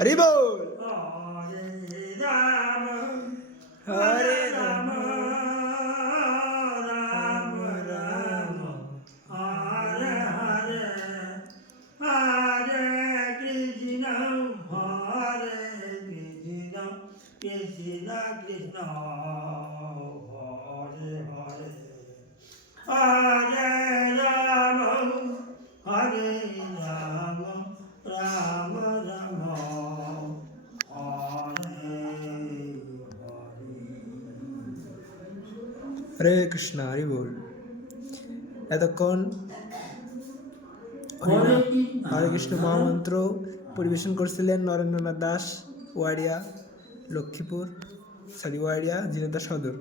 हरि बोल। Hare हरे Ram Ram Ram Ram हरे Hare Hare Hare Krishna हरे कृष्ण कृष्ण कृष्ण हरे हरे हरे राम हरे राम राम राम हरे हरे। হরে কৃষ্ণ হরি বল। এতক্ষণ হরে কৃষ্ণ মহামন্ত্র পরিবেশন করছিলেন নরেন্দ্রনাথ দাস, ওয়াড়িয়া, লক্ষ্মীপুর, ওয়াড়িয়া, ঝিনাইদহ সদর।